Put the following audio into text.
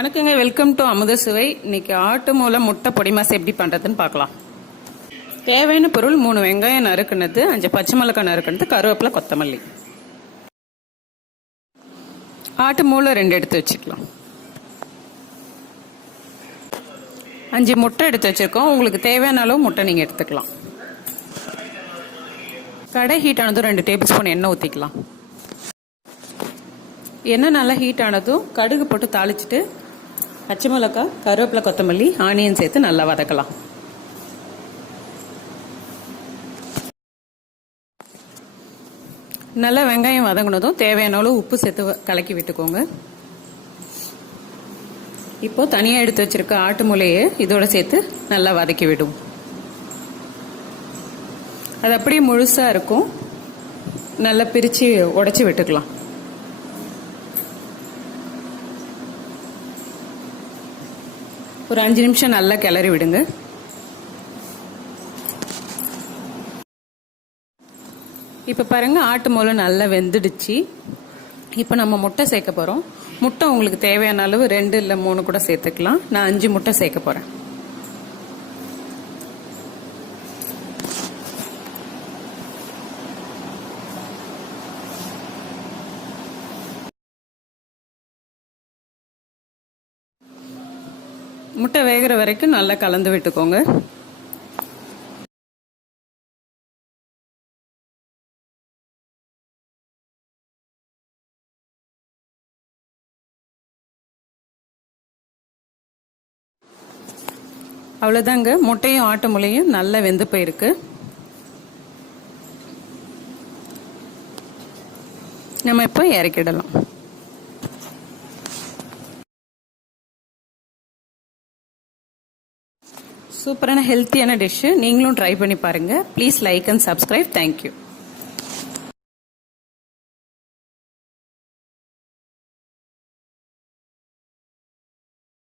வணக்கங்க, welcome to அமுத சுவை. இன்னைக்கு ஆட்டு மூலம் முட்டை பொடி மாசு எப்படி பண்றதுன்னு பார்க்கலாம். தேவையான பொருள் 3 வெங்காயம் நறுக்குனது, 5 பச்சை மிளகாய் நறுக்குனது, கருவேப்பிலை, கொத்தமல்லி. ஆட்டு மூளை 2 எடுத்து வச்சுக்கலாம். 5 முட்டை எடுத்து வச்சிருக்கோம். உங்களுக்கு தேவையான அளவு முட்டை நீங்க எடுத்துக்கலாம். கடை ஹீட் ஆனதும் 2 டேபிள் ஸ்பூன் எண்ணெய் ஊற்றிக்கலாம். எண்ணெய் நல்லா ஹீட் ஆனதும் கடுகு போட்டு தாளிச்சிட்டு பச்சை மிளகாய், கருவேப்பிலை, கொத்தமல்லி, ஆனியன் சேர்த்து நல்லா வதக்கலாம். நல்லா வெங்காயம் வதங்கினதும் தேவையான அளவு உப்பு சேர்த்து கலக்கி விட்டுக்கோங்க. இப்போ தனியாக எடுத்து வச்சிருக்க ஆட்டு மூளையை இதோட சேர்த்து நல்லா வதக்கி விடும். அது அப்படியே முழுசா இருக்கும், நல்லா பிரித்து உடைச்சி விட்டுக்கலாம். ஒரு 5 நிமிஷம் நல்லா கிளறி விடுங்க. இப்போ பாருங்க, ஆட்டு மூளை நல்லா வெந்துடுச்சு. இப்போ நம்ம முட்டை சேர்க்க போகிறோம். முட்டை உங்களுக்கு தேவையான அளவு 2 இல்லை 3 கூட சேர்த்துக்கலாம். நான் 5 முட்டை சேர்க்க போகிறேன். முட்டை வேகிற வரைக்கும் நல்லா கலந்து விட்டுக்கோங்க. அவ்வளோதாங்க, முட்டையும் ஆட்டு முளையும் நல்லா வெந்து போயிருக்கு. நம்ம இப்போ இறக்கிடலாம். சூப்பரான ஹெல்த்தியான டிஷ்ஷு. நீங்களும் ட்ரை பண்ணி பாருங்க. Please like and subscribe. Thank you.